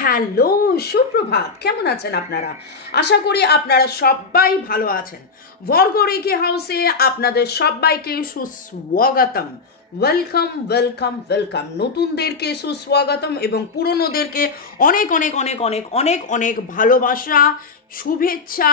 Hello, সুপ্রভাত। কেমন আছেন আপনারা? আশা করি আপনারা সবাই ভালো আছেন। বর্গরেখে হাউসে আপনাদের সবাইকে সুস্বাগতম। Welcome welcome welcome. নতুনদেরকে সুস্বাগতম এবং পুরনোদেরকে অনেক অনেক অনেক অনেক অনেক অনেক ভালোবাসা, শুভেচ্ছা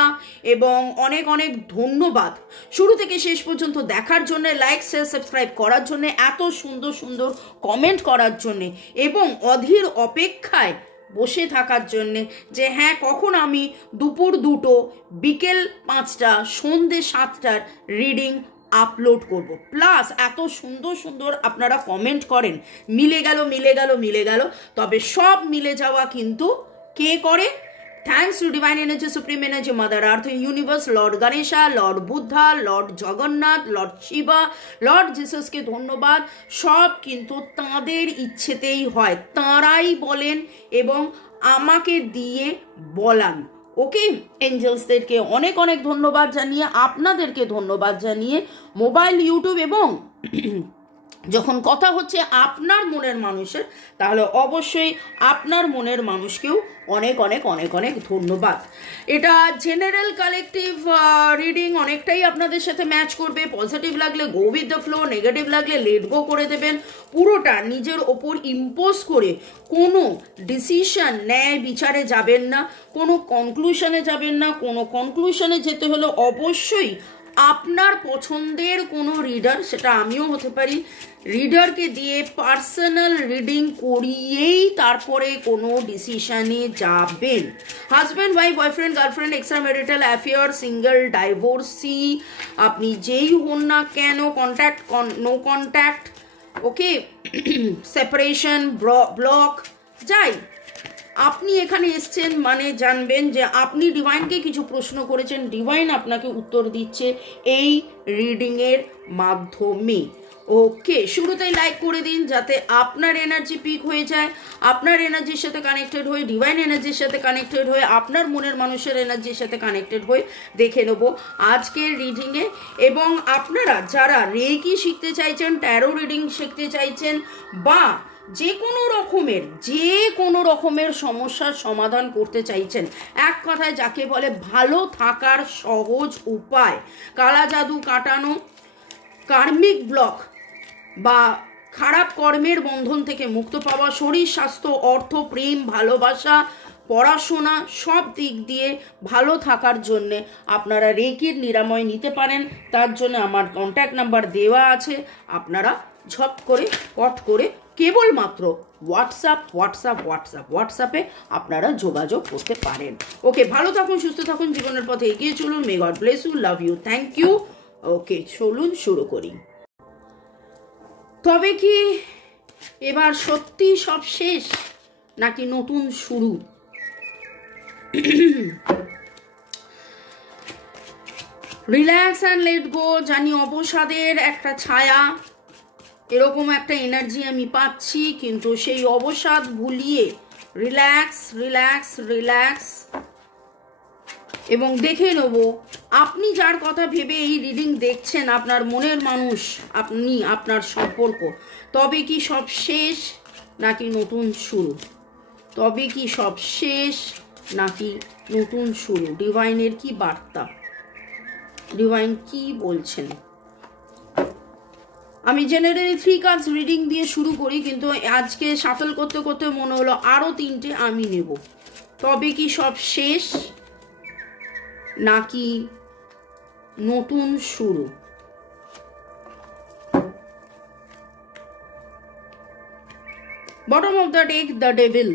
এবং অনেক অনেক ধন্যবাদ শুরু থেকে শেষ পর্যন্ত দেখার জন্য, লাইক শেয়ার সাবস্ক্রাইব করার জন্য, এত সুন্দর সুন্দর কমেন্ট করার জন্যে এবং অধীর অপেক্ষায় বসে থাকার জন্যে যে হ্যাঁ কখন আমি দুপুর 2টো, বিকেল 5টা, সন্ধে 7টার রিডিং আপলোড করব। প্লাস এত সুন্দর সুন্দর আপনারা কমেন্ট করেন, মিলে গেল মিলে গেল মিলে গেল। তবে সব মিলে যাওয়া কিন্তু কে করে? Thanks to divine energy, supreme energy, mother earth, universe, lord Ganesha, lord Buddha, lord Jagannath, lord Shiva, lord জিসাসকে ধন্যবাদ। সব কিন্তু তাঁদের ইচ্ছেতেই হয়, তাঁরাই বলেন এবং আমাকে দিয়ে বলান। ওকে, এঞ্জেলসদেরকে অনেক অনেক ধন্যবাদ জানিয়ে, আপনাদেরকে ধন্যবাদ জানিয়ে, মোবাইল, ইউটিউব এবং যখন কথা হচ্ছে আপনার মনের মানুষের, তাহলে অবশ্যই আপনার মনের মানুষকেও অনেক অনেক অনেক অনেক ধন্যবাদ। এটা জেনারেল কালেকটিভ রিডিং, অনেকটাই আপনাদের সাথে ম্যাচ করবে। পজিটিভ লাগলে go with the flow, negative লাগলে লেট গো করে দেবেন। পুরোটা নিজের ওপর ইম্পোজ করে কোনো ডিসিশন, ন্যায় বিচারে যাবেন না, কোনো কনক্লুশনে যাবেন না। কোনো কনক্লুশনে যেতে হলে অবশ্যই আপনার পছন্দের কোনো রিডার, সেটা আমিও হতে পারি, রিডারকে দিয়ে পার্সোনাল রিডিং করিয়েই তারপরে কোনো ডিসিশনে যাবেন। Husband, wife, boyfriend, girlfriend, extra marital affair, single, divorcee, আপনি যেই হন না কেন, কন্ট্যাক্ট, নো কন্ট্যাক্ট, ওকে, সেপারেশন, ব্লক, যাই, আপনি এখানে এসছেন মানে জানবেন যে আপনি ডিভাইনকে কিছু প্রশ্ন করেছেন, ডিভাইন আপনাকে উত্তর দিচ্ছে এই রিডিংয়ের মাধ্যমে। ওকে, শুরুতেই লাইক করে দিন যাতে আপনার এনার্জি পিক হয়ে যায়, আপনার এনার্জির সাথে কানেক্টেড হয়ে, ডিভাইন এনার্জির সাথে কানেক্টেড হয়ে, আপনার মনের মানুষের এনার্জির সাথে কানেক্টেড হয়ে দেখে নেব আজকের রিডিংয়ে। এবং আপনারা যারা রেকি শিখতে চাইছেন, ট্যারো রিডিং শিখতে চাইছেন, বা যে কোনো রকমের সমস্যার সমাধান করতে চাইছেন, এক কথায় যাকে বলে ভালো থাকার সহজ উপায়, কালা জাদু কাটানো, কার্মিক ব্লক বা খারাপ কর্মের বন্ধন থেকে মুক্ত পাওয়া, শরীর স্বাস্থ্য, অর্থ, প্রেম, ভালোবাসা, পড়াশোনা, সব দিক দিয়ে ভালো থাকার জন্যে আপনারা রেকির নিরাময় নিতে পারেন। তার জন্য আমার কন্ট্যাক্ট নাম্বার দেওয়া আছে, আপনারা ঝট করে কট করে কেবলমাত্র হোয়াটসঅ্যাপে আপনারা যোগাযোগ করতে পারেন। ওকে, ভালো থাকুন, সুস্থ থাকুন, জীবনের পথে এগিয়ে চলুন। May God bless you, love you, thank you. Okay, চলুন শুরু করি। তবে কি এবার সত্যি সব শেষ নাকি নতুন শুরু? রিল্যাক্স অ্যান্ড লেট গো, জানি অবসাদের একটা ছায়া, এরকম একটা এনার্জি আমি পাচ্ছি, কিন্তু সেই অবসাদ ভুলিয়ে রিল্যাক্স রিল্যাক্স রিল্যাক্স এবং দেখে নেব আপনি যার কথা ভেবে এই রিডিং দেখছেন, আপনার মনের মানুষ, আপনি, আপনার সম্পর্ক, তবে কি সব শেষ নাকি নতুন শুরু? তবে কি সব শেষ নাকি নতুন শুরু? ডিভাইনের কি বার্তা, ডিভাইন কি বলছেন? আমি জেনারেলি 3 কার্ডস রিডিং দিয়ে শুরু করি, কিন্তু আজকে শাফল করতে করতে মনে হলো আরও 3টে আমি নেব। তবে কি সব শেষ নাকি নতুন শুরু? Bottom of the deck, the devil.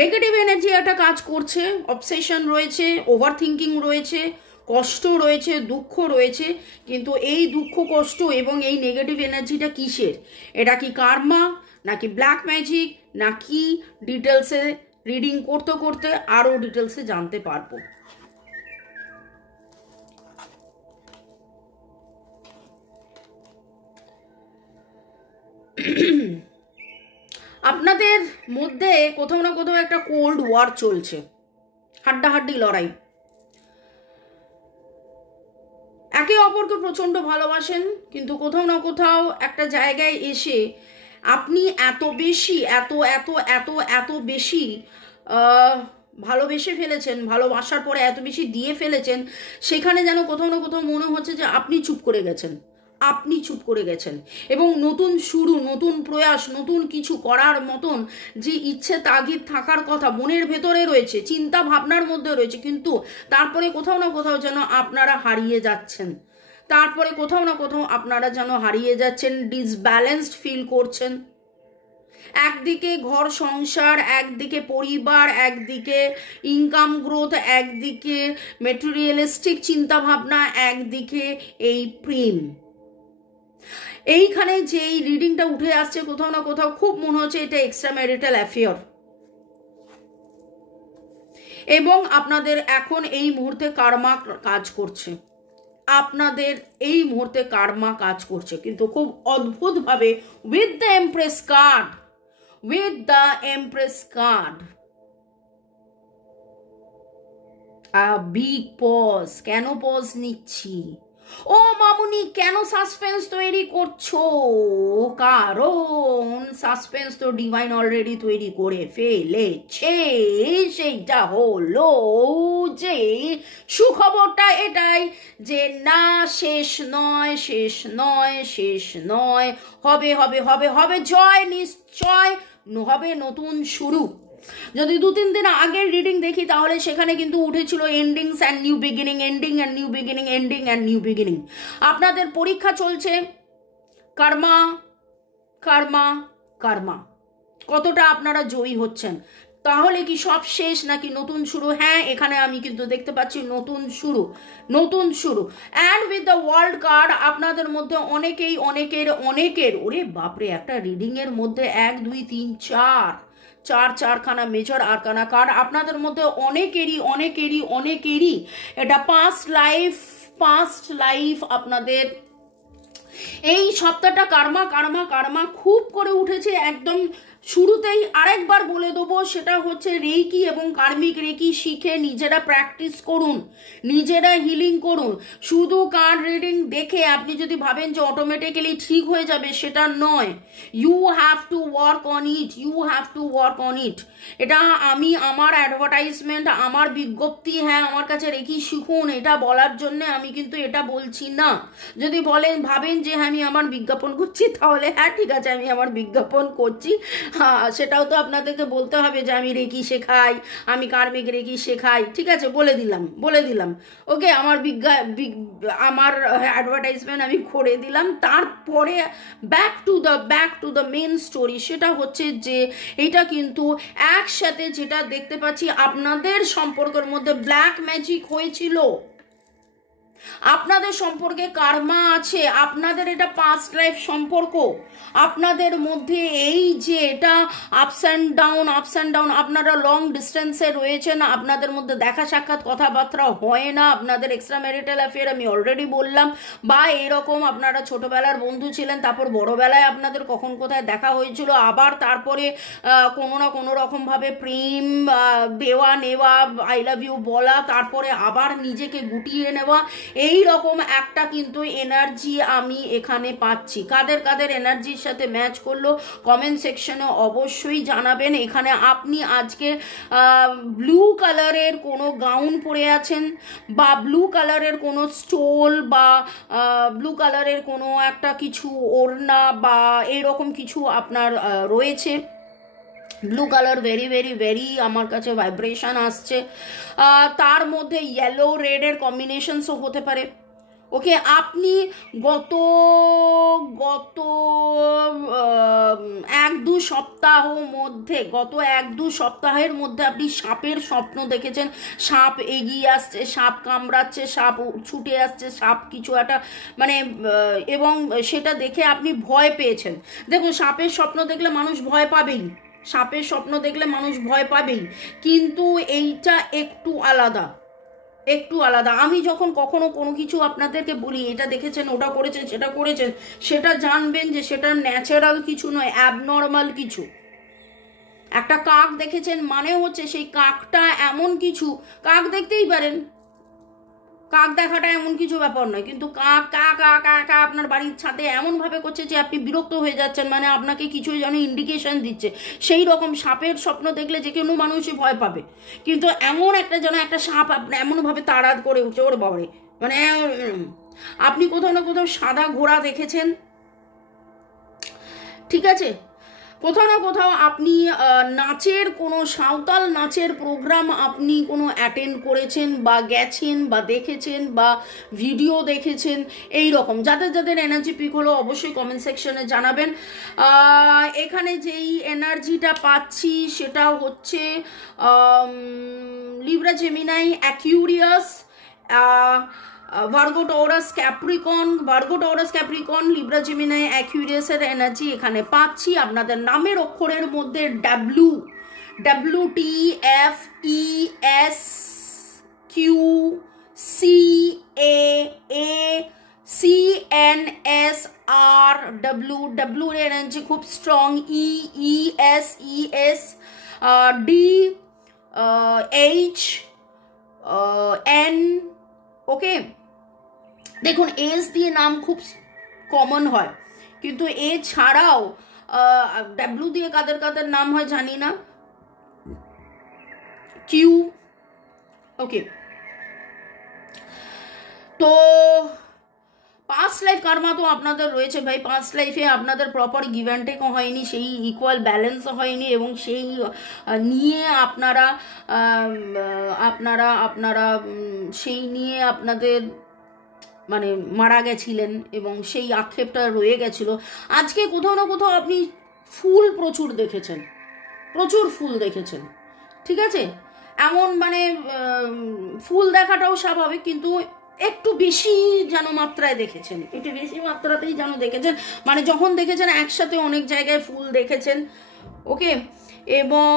Negative energy একটা কাজ করছে, অবসেশন রয়েছে, ওভার থিঙ্কিং রয়েছে, কষ্ট রয়েছে, দুঃখ রয়েছে। কিন্তু এই দুঃখ, কষ্ট এবং এই নেগেটিভ এনার্জিটা কিসের? এটা কি কার্মা নাকি ব্ল্যাক ম্যাজিক নাকি? ডিটেলসে রিডিং করতে করতে আরও ডিটেলসে জানতে পারবো। আপনাদের মধ্যে কোথাও না কোথাও একটা কোল্ড ওয়ার চলছে, হাড্ডাহাড্ডি লড়াই। একে অপরকে প্রচণ্ড ভালোবাসেন, কিন্তু কোথাও না কোথাও একটা জায়গায় এসে আপনি এত বেশি এত এত এত এত বেশি ভালোবেসে ফেলেছেন, ভালোবাসার পরে এত বেশি দিয়ে ফেলেছেন, সেখানে যেন কোথাও না কোথাও মনে হচ্ছে যে আপনি চুপ করে গেছেন, আপনি চুপ করে গেছেন। এবং নতুন শুরু, নতুন প্রয়াস, নতুন কিছু করার মতন যে ইচ্ছে তাগিদ থাকার কথা মনের ভেতরে রয়েছে, চিন্তা ভাবনার মধ্যে রয়েছে, কিন্তু তারপরে কোথাও না কোথাও যেন আপনারা হারিয়ে যাচ্ছেন, তারপরে কোথাও না কোথাও আপনারা যেন হারিয়ে যাচ্ছেন, ডিসব্যালেন্সড ফিল করছেন। একদিকে ঘর সংসার, একদিকে পরিবার, একদিকে ইনকাম গ্রোথ, একদিকে মেটেরিয়ালিস্টিক চিন্তাভাবনা, একদিকে এই প্রেম। এইখানে যে এই রিডিংটা উঠে আসছে কোথাও না কোথাও খুব মনে হচ্ছে এটা এক্সট্রা ম্যারিটাল অ্যাফেয়ার, এবং আপনাদের এখন এই মুহূর্তে কার্মা কাজ করছে, আপনাদের এই মুহূর্তে কার্মা কাজ করছে, কিন্তু খুব অদ্ভুতভাবে with the empress card, with the Empress card, a big pause। কেন পজ নিচ্ছি? ও মামুনি কেন সাসপেন্স তৈরি করছো? কারণ সাসপেন্স তো ডিভাইন অলরেডি তৈরি করে ফেলেছে। সেইটা হলো যে সুখবরটা এটাই যে না, শেষ নয়, শেষ নয়, শেষ নয়, হবে হবে হবে হবে, জয় নিশ্চয় হবে নতুন শুরু। যদি 2-3 দিন আগের রিডিং দেখি তাহলে সেখানে কিন্তু উঠেছিল endings and new beginning, ending and new beginning, ending and new beginning. আপনাদের পরীক্ষা চলছে, কর্মা কর্মা কর্মা, কতটা আপনারা জয়ী হচ্ছেন। তাহলে কি সব শেষ নাকি নতুন শুরু? হ্যাঁ, এখানে আমি কিন্তু দেখতে পাচ্ছি নতুন শুরু, নতুন শুরু। And with the world card আপনাদের মধ্যে অনেকেই অনেকের ওরে বাপরে, একটা রিডিং এর মধ্যে 1 2 3 4 চারখানা মেজর আরকানা কার্ড। আপনাদের মধ্যে অনেকেরই এটা পাস্ট লাইফ আপনাদের এই সপ্তাহটা কার্মা খুব করে উঠেছে। একদম শুরুতেই আরেকবার বলে দেবো, সেটা হচ্ছে রেকি এবং কার্মিক রেকি শিখে নিজেরা প্র্যাকটিস করুন, নিজেরা হিলিং করুন। শুধু কার্ড রিডিং দেখে আপনি যদি ভাবেন যে অটোমেটিক্যালি ঠিক হয়ে যাবে, সেটা নয়। You have to work on it. এটা আমি আমার অ্যাডভার্টাইজমেন্ট, আমার বিজ্ঞপ্তি, হ্যাঁ আমার কাছে রেকি শিখুন এটা বলার জন্য আমি কিন্তু এটা বলছি না। যদি ভাবেন যে হ্যাঁ আমি আমার বিজ্ঞাপন করছি, তাহলে হ্যাঁ ঠিক আছে আমি আমার বিজ্ঞাপন করছি, হ্যাঁ সেটাও তো আপনাদেরকে বলতে হবে যে আমি রেকি শেখাই, আমি কার্মিক রেকি শেখাই, ঠিক আছে বলে দিলাম ওকে, আমার অ্যাডভার্টাইজমেন্ট আমি করে দিলাম। তারপরে back to the main story, সেটা হচ্ছে যে এটা কিন্তু একসাথে যেটা দেখতে পাচ্ছি আপনাদের সম্পর্কের মধ্যে ব্ল্যাক ম্যাজিক হয়েছিল, আপনাদের সম্পর্কে কার্মা আছে, আপনাদের এটা পাস্ট লাইফ সম্পর্ক, আপনাদের মধ্যে এই যে এটা আপস অ্যান্ড ডাউন, আপনারা লং ডিস্টেন্সে রয়েছেন, আপনাদের মধ্যে দেখা সাক্ষাৎ কথাবার্তা হয় না, আপনাদের এক্সট্রা ম্যারিটাল অ্যাফেয়ার আমি অলরেডি বললাম, বা এরকম আপনারা ছোটবেলার বন্ধু ছিলেন, তারপর বড়বেলায় আপনাদের কখন কোথায় দেখা হয়েছিল, আবার তারপরে কোনো না কোনো রকমভাবে প্রেম দেওয়া নেওয়া, আই লাভ ইউ বলা, তারপরে আবার নিজেকে গুটিয়ে নেওয়া, এই রকম একটা কিন্তু এনার্জি আমি এখানে পাচ্ছি। কাদের এনার্জির সাথে ম্যাচ করলো কমেন্ট সেকশনে অবশ্যই জানাবেন। এখানে আপনি আজকে ব্লু কালারের কোনো গাউন পরে আছেন, বা ব্লু কালারের কোনো স্টোল, বা ব্লু কালারের কোনো একটা কিছু ওড়না, বা এরকম কিছু আপনার রয়েছে। Blue colour very very very আমার কাছে ভাইব্রেশন আসছে। তার মধ্যে ইয়েলো রেডের কম্বিনেশনসও হতে পারে। ওকে, আপনি গত 1-2 সপ্তাহের মধ্যে আপনি সাপের স্বপ্ন দেখেছেন, সাপ এগিয়ে আসছে, সাপ কামড়াচ্ছে, সাপ ছুটে আসছে, সাপ কিছু একটা মানে, এবং সেটা দেখে আপনি ভয় পেয়েছেন। দেখুন, সাপের স্বপ্ন দেখলে মানুষ ভয় পাবেই, কিন্তু এইটা একটু আলাদা। আমি যখন কখনো কোনো কিছু আপনাদেরকে বলি এটা দেখেছেন, ওটা করেছেন, সেটা করেছেন, সেটা জানবেন যে সেটা ন্যাচারাল কিছু নয়, অ্যাবনর্মাল কিছু। একটা কাক দেখেছেন মানে হচ্ছে সেই কাকটা এমন কিছু, কাক দেখতেই পারেন, কাক দেখাটা এমন কিছু ব্যাপার নয়, কিন্তু কাক কা কা কা কা আপনার বাড়ির ছাদে এমনভাবে করছে যে আপনি বিরক্ত হয়ে যাচ্ছেন, মানে আপনাকে কিছু যেন ইন্ডিকেশন দিচ্ছে। সেই রকম সাপের স্বপ্ন দেখলে যে কোনো মানুষই ভয় পাবে, কিন্তু এমন একটা যেন একটা সাপ আপনি এমনভাবে তাড়াত করে উঠছে, ওর বাবারে, মানে আপনি কোথাও না কোথাও সাদা ঘোড়া দেখেছেন, ঠিক আছে, কোথাও না কোথাও আপনি নাচের কোনো সাঁওতাল নাচের প্রোগ্রাম আপনি কোনো অ্যাটেন্ড করেছেন বা গেছেন বা দেখেছেন বা ভিডিও দেখেছেন, এই রকম যাদের যাদের এনার্জি পিক হলো অবশ্যই কমেন্ট সেকশনে জানাবেন। এখানে যেই এনার্জিটা পাচ্ছি সেটা হচ্ছে Libra Gemini Aquarius, Virgo Taurus Capricorn, Libra Gemini অ্যাকিউরিয়াসের এনার্জি এখানে পাচ্ছি। আপনাদের নামের অক্ষরের মধ্যে WTFESQCAACNSRW এর এনার্জি খুব স্ট্রং, EESES DHN, ওকে। দেখুন এস দিয়ে নাম খুব কমন হয়, কিন্তু এ ছাড়াও ডাব্লিউ দিয়ে কাদের কাদের নাম হয় জানি না, কিউ, ওকে। তো পাস্ট লাইফ কার্মা তো আপনাদের রয়েছে ভাই, পাস্ট লাইফে আপনাদের প্রপার গিভ অ্যান্ড টেকও হয়নি, সেই ইকুয়াল ব্যালেন্সও হয়নি, এবং সেই নিয়ে আপনারা সেই নিয়ে আপনাদের মানে মারা গেছিলেন এবং সেই আক্ষেপটা রয়ে গেছিল। আজকে কোথাও না কোথাও আপনি প্রচুর ফুল দেখেছেন, ঠিক আছে, এমন মানে ফুল দেখাটাও স্বাভাবিক, কিন্তু একটু বেশি যেন মাত্রায় দেখেছেন, একটু বেশি মাত্রাতেই যেন দেখেছেন, মানে যখন দেখেছেন একসাথে অনেক জায়গায় ফুল দেখেছেন, ওকে। এবং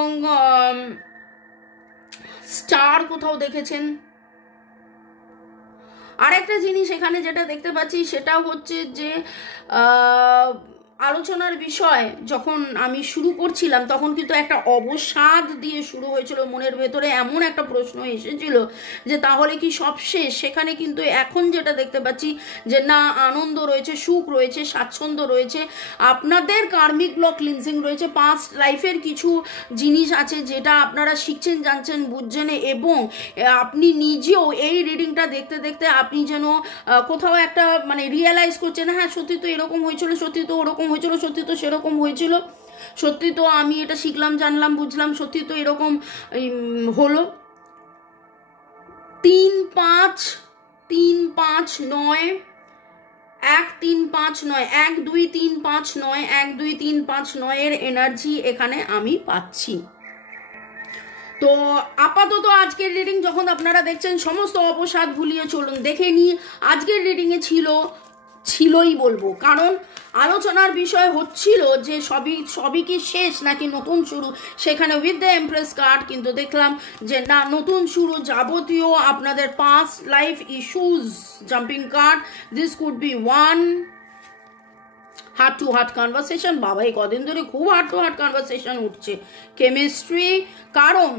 স্টার কোথাও দেখেছেন। আরেকটা জিনিস এখানে যেটা দেখতে পাচ্ছি সেটা হচ্ছে যে আলোচনার বিষয় যখন আমি শুরু করছিলাম তখন কিন্তু একটা অবসাদ দিয়ে শুরু হয়েছিল, মনের ভেতরে এমন একটা প্রশ্ন এসেছিল যে তাহলে কি সব শেষ। সেখানে কিন্তু এখন যেটা দেখতে পাচ্ছি যে না, আনন্দ রয়েছে, সুখ রয়েছে, স্বাচ্ছন্দ্য রয়েছে, আপনাদের কার্মিক ব্লক ক্লিনজিং রয়েছে, পাস্ট লাইফের কিছু জিনিস আছে যেটা আপনারা শিখছেন, জানছেন, বুঝছেন, এবং আপনি নিজেও এই রিডিংটা দেখতে দেখতে আপনি যেন কোথাও একটা মানে রিয়েলাইজ করছেন, হ্যাঁ সত্যি তো এরকম হয়েছিল, সত্যি তো ওরকম হয়েছিল, সত্যি তো সেরকম হয়েছিল, সত্যি তো আমি এটা শিখলাম, জানলাম, বুঝলাম, সত্যি তো এরকম হলো। 3-5-9 1-3-5-9 1-2-3-5-9 1-2-3-5-9 এর এনার্জি এখানে আমি পাচ্ছি। তো আপাতত আজকের রিডিং যখন আপনারা দেখছেন সমস্ত অবসাদ ভুলিয়ে চলুন, দেখে নিই আজকের রিডিংয়ে ছিলই বলবো, কারণ আলোচনার বিষয় হচ্ছিল যে সবই কি শেষ নাকি নতুন শুরু। সেখানে উইথ দ্য এমপ্রেস কার্ড কিন্তু দেখলাম যে না, নতুন শুরু, যাবতীয় আপনাদের past life issues jumping card, this could be one heart to heart conversation. বাবা এই কদিন ধরে খুব হার্ট টু হার্ট কনভারসেশন উঠছে, কেমিস্ট্রি, কারণ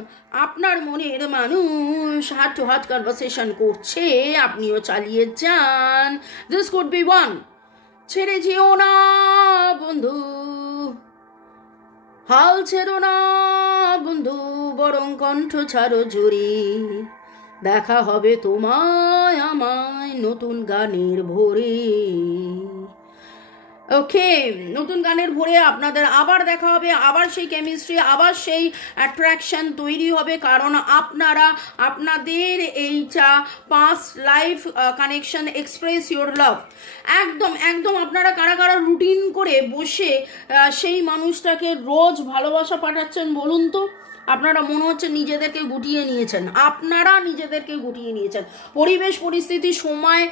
আপনার মনের মানুষ হার্ট টু হার্ট কনভারসেশন করছে, আপনিও চালিয়ে যান। দিস কুড বি ওয়ান, ছেড়ে যেও না বন্ধু, হাল ছেড়ো না বন্ধু, বরং কণ্ঠ ছাড়ো জুড়ি, দেখা হবে তোমায় আমায় নতুন গানের ভোরে। ওকে, নতুন গানের ভোরে আপনাদের আবার দেখা হবে, আবার সেই কেমিস্ট্রি, আবার সেই অ্যাট্রাকশন তৈরি হবে, কারণ আপনারা আপনাদের এইটা past life connection express your লাভ, একদম আপনারা কারা কারা রুটিন করে বসে সেই মানুষটাকে রোজ ভালোবাসা পাঠাচ্ছেন বলুন তো। আপনারা মনে হচ্ছে নিজেদেরকে গুটিয়ে নিয়েছেন, আপনারা নিজেদেরকে গুটিয়ে নিয়েছেন, পরিবেশ পরিস্থিতি সময়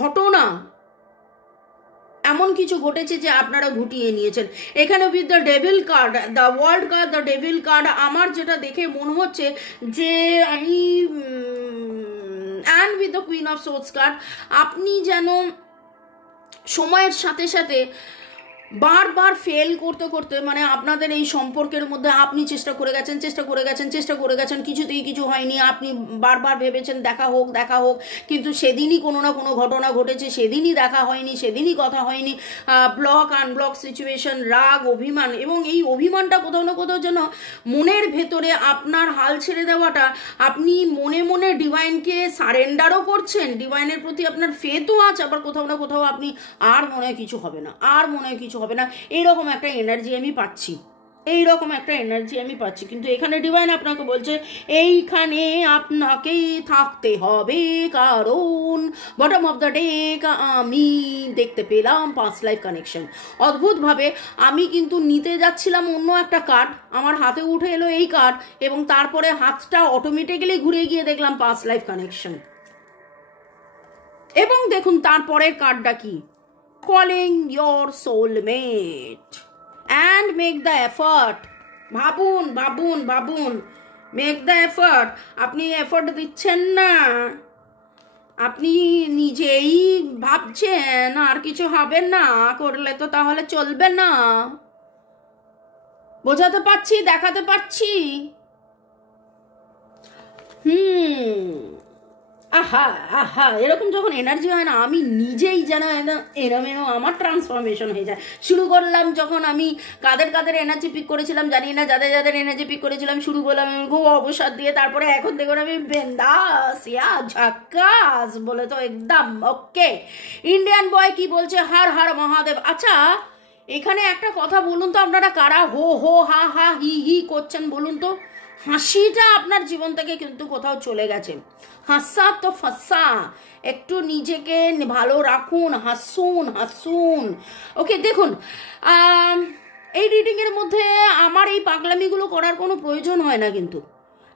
ঘটনা এমন কিছু ঘটেছে যে আপনারা গুটিয়ে নিয়েছেন। এখানে with the devil card, the world card, the devil card, আমার যেটা দেখে মনে হচ্ছে যে আমি and with the queen of swords card, আপনি যেন সময়ের সাথে সাথে বারবার ফেল করতে করতে, মানে আপনাদের এই সম্পর্কের মধ্যে আপনি চেষ্টা করে গেছেন, কিছুতেই কিছু হয়নি, আপনি বারবার ভেবেছেন দেখা হোক, কিন্তু সেদিনই কোনো না কোনো ঘটনা ঘটেছে, সেদিনই দেখা হয়নি, সেদিনই কথা হয়নি, ব্লক আনব্লক সিচুয়েশন, রাগ, অভিমান, এবং এই অভিমানটা কোথাও না কোথাও যেন মনের ভেতরে আপনার হাল ছেড়ে দেওয়াটা, আপনি মনে মনে ডিভাইনকে সারেন্ডারও করছেন, ডিভাইনের প্রতি আপনার ফেথও আছে, আবার কোথাও না কোথাও আপনি আর মনে হয় কিছু হবে না, এইরকম একটা এনার্জি আমি পাচ্ছি, কিন্তু এখানে ডিভাইন আপনাকে বলছে এইখানে আপনাকেই থাকতে হবে, কারণ বটম অফ দ্য ডেক আমি দেখতে পেলাম পাস্ট লাইফ কানেকশন। অদ্ভুতভাবে আমি কিন্তু নিতে যাচ্ছিলাম অন্য একটা কার্ড, আমার হাতে উঠে এলো এই কার্ড, এবং তারপরে হাতটা অটোমেটিক্যালি ঘুরে গিয়ে দেখলাম পাস্ট লাইফ কানেকশন। এবং দেখুন তারপরের কার্ডটা কি, calling your soulmate and make the effort. ভাবুন, make the effort. আপনি এফোর্ট দিচ্ছেন না, আপনি নিজেই ভাবছেন আর কিছু হবে না, করলে তো তাহলে চলবে না। বোঝাতে পারছি, দেখাতে পারছি? আহা, এরকম যখন এনার্জি হয় না, আমি নিজেই যেন এরম আমার ট্রান্সফরমেশন হয়ে যায়। শুরু করলাম যখন আমি কাদের এনার্জি পিক করেছিলাম জানি না, যাদের এনার্জি পিক করেছিলাম, শুরু করলাম আমি খুব অবসাদ দিয়ে, তারপরে এখন দেখুন আমি বিন্দাস ঝাক্কাস বলে তো একদম ওকে। ইন্ডিয়ান বয় কি বলছে, হর হর মহাদেব। আচ্ছা, এখানে একটা কথা বলুন তো, আপনারা কারা হো হা হা হি করছেন বলুন তো? হাসিটা আপনার জীবন থেকে কিন্তু কোথাও চলে গেছে। হাসা তো ফাঁসা, একটু নিজেকে ভালো রাখুন, হাসুন। ওকে, দেখুন এই রিডিংয়ের মধ্যে আমার এই পাগলামিগুলো করার কোনো প্রয়োজন হয় না, কিন্তু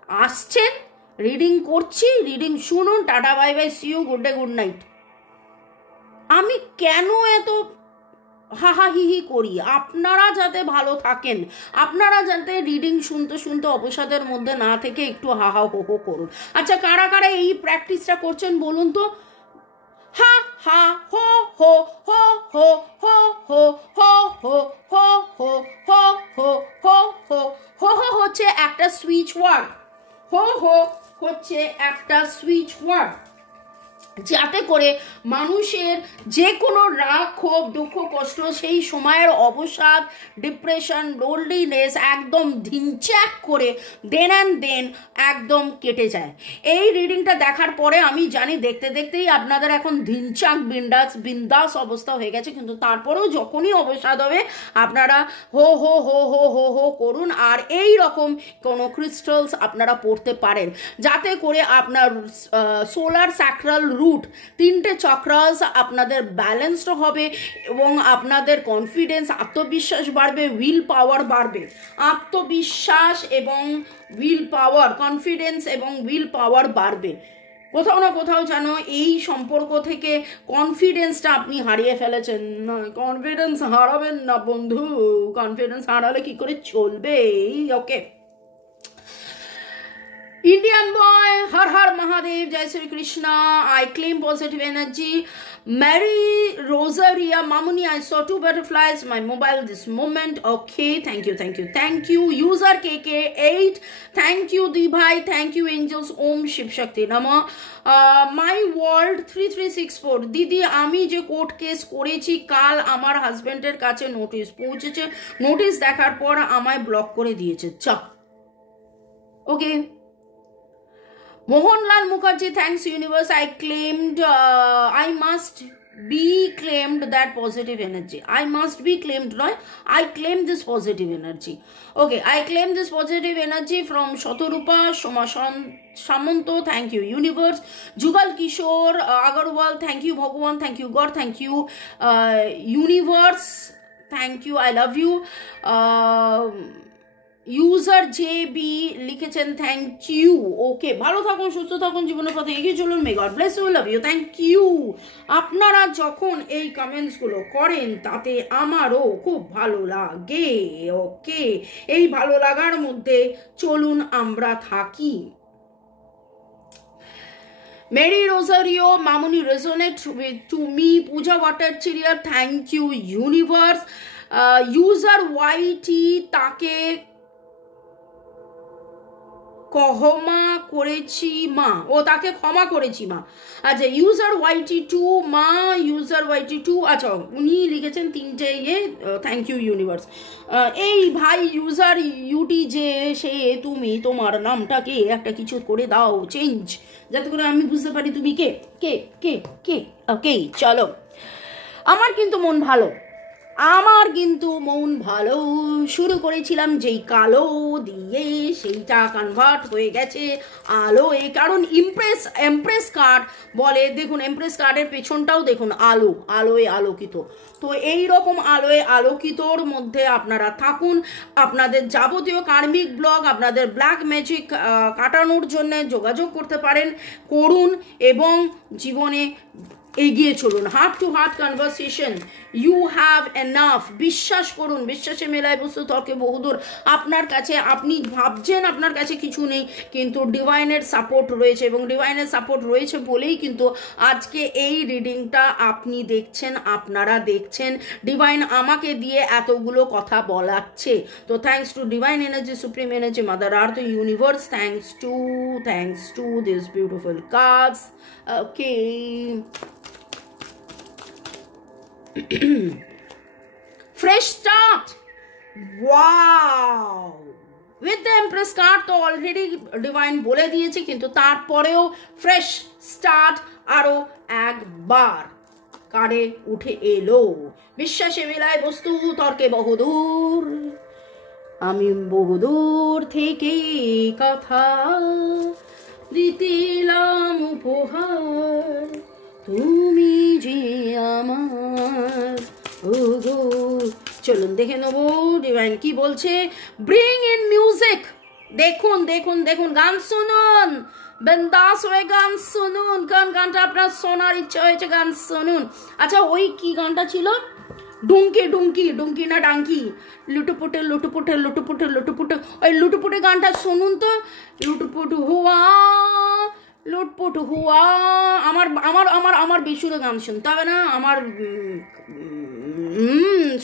আসছেন, রিডিং করছি, রিডিং শুনুন, tata bye bye, see you, good day, good night. আমি কেন এত হাহাহিহি করি? আপনারা যাতে ভালো থাকেন, আপনারা যাতে রিডিং শুনতে অবসাদের মধ্যে না থেকে একটু হাহা হো হো করুন। আচ্ছা, কারা এই প্র্যাকটিসটা করছেন বলুন তো? হা হা হো হো হো হো হো হো হো হো হো হো হো হো হো হো হো হো হচ্ছে একটা সুইচ ওয়ার্ড, হচ্ছে একটা সুইচ ওয়ার্ড, যাতে করে মানুষের যে কোনো রাগ, ক্ষোভ, দুঃখ, কষ্ট, সেই সময়ের অবসাদ, ডিপ্রেশন, লোনলিনেস একদম ধিনচাক করে দেন একদম কেটে যায়। এই রিডিংটা দেখার পরে আমি জানি দেখতেই আপনাদের এখন ধিনচাক বিন্দাস অবস্থা হয়ে গেছে, কিন্তু তারপরেও যখনই অবসাদ হবে আপনারা হো হো হো হো হো হো করুন। আর এই রকম কোনো ক্রিস্টালস আপনারা পড়তে পারেন, যাতে করে আপনার সোলার স্যাক্রাল রুট, 3টে চক্রাস আপনাদের ব্যালেন্সড হবে, এবং আপনাদের কনফিডেন্স, আত্মবিশ্বাস বাড়বে, উইল পাওয়ার বাড়বে। আত্মবিশ্বাস এবং উইল পাওয়ার, কনফিডেন্স এবং উইল পাওয়ার বাড়বে। কোথাও না কোথাও যেন এই সম্পর্ক থেকে কনফিডেন্সটা আপনি হারিয়ে ফেলেছেন। না, কনফিডেন্স হারাবেন না বন্ধু, কনফিডেন্স হারালে কি করে চলবে? ওকে, Indian boy, Har Har Mahadev, Jai Sri Krishna. I claim positive energy. Mary Rosaria Mamuni, I saw 2 butterflies my mobile this moment. Okay, thank you user KK8, thank you Dibhai, thank you angels, Om Shiv Shakti Nama. My world 3364, দিদি আমি যে court case করেছি, কাল আমার হাজবেন্ডের কাছে notice পৌঁছেছে, notice দেখার পর আমায় ব্লক করে দিয়েছে। চা ওকে। Mohanlal Mukherjee, thanks universe. I claimed, I must be claimed that positive energy. I must be claimed, right? I claim this positive energy. Okay, I claim this positive energy from Shatorupa, Shomashan Shamanto, thank you universe. Jugal Kishore Agarwal, thank you Bhagwan, thank you God, thank you universe, thank you, I love you. User JB লিখেছেন thank you. Okay, ভালো থাকুন, সুস্থ থাকুন, জীবনের পথে এগিয়ে চলুন। May God bless you, love you, thank you. আপনারা যখন এই কমেন্টসগুলো করেন তাতে আমারও খুব ভালো লাগে। ওকে, এই ভালো লাগার মধ্যে চলুন আমরা থাকি। Mary Rosario Mamuni resonate with to me. Pooja Bhattacharya, thank you universe. User ওয়াইটি তাকে ক্ষমা করেছি মা, ও তাকে ক্ষমা করেছি মা। আচ্ছা ইউজার ওয়াইটি টু মা, ইউজার ওয়াইটি টু, আচ্ছা উনি লিখেছেন তিনটে ইয়ে, থ্যাংক ইউ ইউনিভার্স। এই ভাই ইউজার ইউটি যে সে তুমি তোমার নামটাকে একটা কিছু করে দাও চেঞ্জ, যাতে করে আমি বুঝতে পারি তুমি কে কে কে কে। ওকে চলো, আমার কিন্তু মন ভালো, আমার কিন্তু মন ভালো। শুরু করেছিলাম যেই কালো দিয়ে, সেইটা কনভার্ট হয়ে গেছে আলোয়, কারণ এমপ্রেস কার্ড বলে, দেখুন এমপ্রেস কার্ডের পেছনটাও দেখুন আলো, আলোয় আলোকিত। তো এই রকম আলোয় আলোকিতর মধ্যে আপনারা থাকুন। আপনাদের যাবতীয় কার্মিক ব্লক, আপনাদের ব্ল্যাক ম্যাজিক কাটানোর জন্য যোগাযোগ করতে পারেন, করুন এবং জীবনে এগিয়ে চলুন। Heart to heart conversation, you have enough. বিশ্বাস করুন, বিশ্বাসে মেলায় বস্তু তর্কে বহুদূর। আপনার কাছে, আপনি ভাবছেন আপনার কাছে কিছু নেই, কিন্তু ডিভাইনের সাপোর্ট রয়েছে, এবং ডিভাইনের সাপোর্ট রয়েছে বলেই কিন্তু আজকে এই রিডিংটা আপনি দেখছেন, আপনারা দেখছেন। ডিভাইন আমাকে দিয়ে এতগুলো কথা বলাচ্ছে। তো thanks to divine energy, supreme energy, mother earth, universe, thanks to this beautiful cards. Okay, fresh start, wow, with the empress card তো অলরেডি ডিভাইন বলে দিয়েছে, কিন্তু তারপরেও ফ্রেশ স্টার্ট আরো একবার কার্ডে উঠে এলো। বিশ্বাসে মেলায় বস্তু তর্কে বহুদূর, আমি বহুদূর থেকে কথা দিতেলাম উপহার, তুমি যে আমার। ওগো চলুন দেখে নেবো ডিভাইন কি বলছে। ব্রিং ইন মিউজিক, দেখুন দেখুন দেখুন, গান শুনুন, বিন্দাস হয়ে গান শুনুন, কোন গানটা আপনার শোনার ইচ্ছা হয়েছে গান শুনুন। আচ্ছা ওই কি গানটা ছিল, ডুমকি ডুমকি, ডুমকি না ডাঙ্কি, লুটুপুটে লুটুপুটে লুটুপুটে লুটুপুটে, ওই লুটুপুটে গানটা শুনুন তো। লুটুপুটু হুয়া, লুটপুট হুয়া, আমার আমার আমার আমার বেসুরে গান শুনতে হবে না, আমার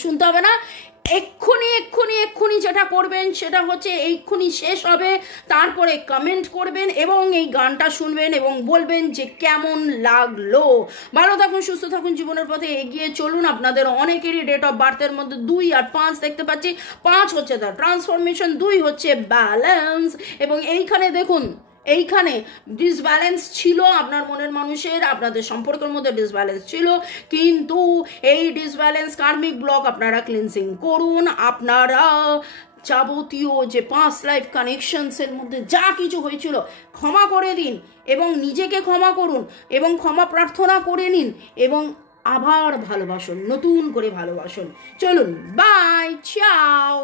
শুনতে হবে না। এক্ষুনি এক্ষুনি এক্ষুনি যেটা করবেন সেটা হচ্ছে এইক্ষুনি শেষ হবে, তারপরে কমেন্ট করবেন এবং এই গানটা শুনবেন এবং বলবেন যে কেমন লাগলো। ভালো থাকুন, সুস্থ থাকুন, জীবনের পথে এগিয়ে চলুন। আপনাদের অনেকেরই ডেট অফ বার্থের মধ্যে 2 আর 5 দেখতে পাচ্ছি। 5 হচ্ছে তার ট্রান্সফরমেশন, 2 হচ্ছে ব্যালেন্স, এবং এইখানে দেখুন এইখানে ডিসব্যালেন্স ছিল আপনার মনের মানুষের, আপনাদের সম্পর্কের মধ্যে ডিসব্যালেন্স ছিল, কিন্তু এই ডিসব্যালেন্স কার্মিক ব্লক আপনারা ক্লিনজিং করুন। আপনারা যাবতীয় যে পাস্ট লাইফ কানেকশনসের মধ্যে যা কিছু হয়েছিল ক্ষমা করে দিন, এবং নিজেকে ক্ষমা করুন এবং ক্ষমা প্রার্থনা করে নিন, এবং আবার ভালোবাসুন, নতুন করে ভালোবাসুন। চলুন, বাই, চাও।